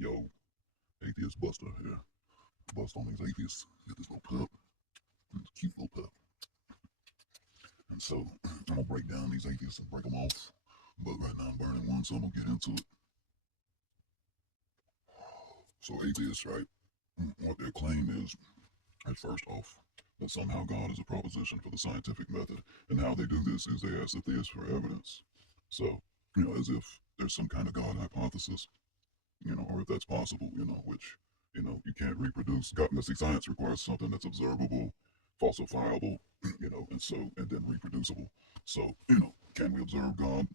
Yo, atheist buster here. Bust on these atheists. Get this little pup. This cute little pup. And so I'm gonna break down these atheists and break them off. But right now I'm burning one, so I'm gonna get into it. So atheists, right? What their claim is first off, that somehow God is a proposition for the scientific method. And how they do this is they ask the theist for evidence. So, as if there's some kind of God hypothesis, or if that's possible, which, you can't reproduce. God, see, science requires something that's observable, falsifiable, and then reproducible. So, can we observe God?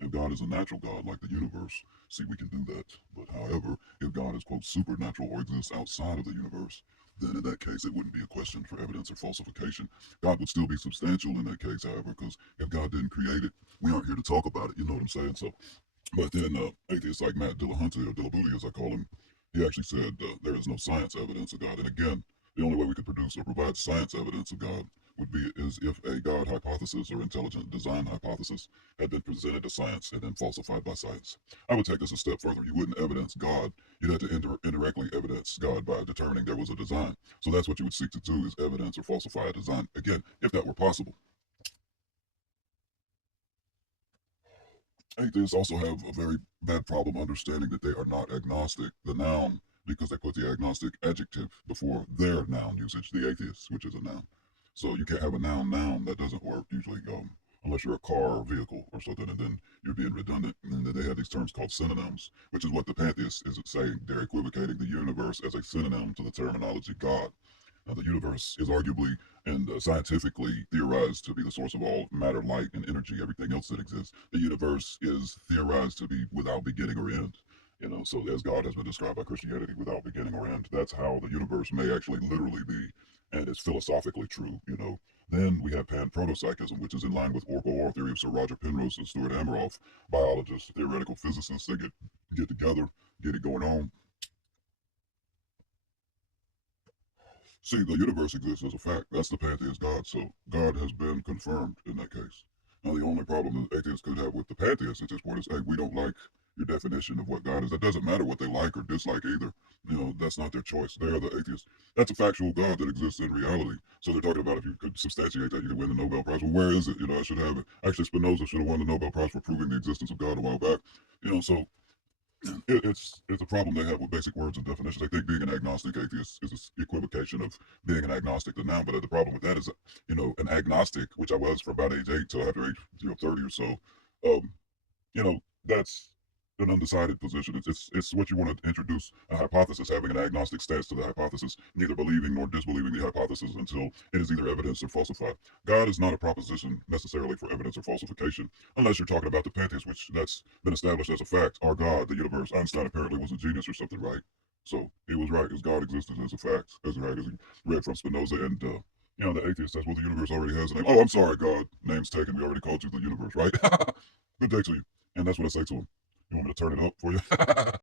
If God is a natural God like the universe, see, we can do that. But however, if God is, quote, supernatural or exists outside of the universe, then in that case, it wouldn't be a question for evidence or falsification. God would still be substantial in that case, however, because if God didn't create it, we aren't here to talk about it. You know what I'm saying? So, but then atheists like Matt Dillahunty, or Dillabooty as I call him, he actually said there is no science evidence of God. And again, the only way we could produce or provide science evidence of God would be is if a God hypothesis or intelligent design hypothesis had been presented to science and then falsified by science. I would take this a step further. You wouldn't evidence God. You'd have to indirectly evidence God by determining there was a design. So that's what you would seek to do, is evidence or falsify a design. Again, if that were possible. Atheists also have a very bad problem understanding that they are not agnostic, the noun, because they put the agnostic adjective before their noun usage, the atheist, which is a noun. So you can't have a noun. That doesn't work usually, unless you're a car or vehicle or something, and then you're being redundant. And then they have these terms called synonyms, which is what the pantheist is saying. They're equivocating the universe as a synonym to the terminology God. Now, the universe is arguably and scientifically theorized to be the source of all matter, light, and energy, everything else that exists. The universe is theorized to be without beginning or end. So as God has been described by Christianity, without beginning or end, that's how the universe may actually literally be, and it's philosophically true. Then we have pan-protopsychism, which is in line with or theory of Sir Roger Penrose and Stuart Hameroff, biologists, theoretical physicists. They get together, get it going on. See, the universe exists as a fact. That's the pantheist God. So God has been confirmed in that case. Now, the only problem that atheists could have with the pantheist at this point is, hey, we don't like your definition of what God is. That doesn't matter what they like or dislike either. That's not their choice. They are the atheists. That's a factual God that exists in reality. So they're talking about if you could substantiate that, you could win the Nobel Prize. Well, where is it? I should have it. Actually, Spinoza should have won the Nobel Prize for proving the existence of God a while back. So it's a problem they have with basic words and definitions. They think being an agnostic atheist is an equivocation of being an agnostic to noun. But the problem with that is, an agnostic, which I was for about age 8 till after age 30 or so, um, that's an undecided position. It's what you want to introduce a hypothesis, having an agnostic stance to the hypothesis, neither believing nor disbelieving the hypothesis until it is either evidenced or falsified. God is not a proposition necessarily for evidence or falsification, unless you're talking about the pantheist, which that's been established as a fact. Our God, the universe. Einstein apparently was a genius or something, right? So he was right, because God existed as a fact, as he read from Spinoza. And the atheist says, well, the universe already has a name. Oh, I'm sorry, God. Name's taken. We already called you the universe, right? Good day to you. And that's what I say to him. You want me to turn it up for you?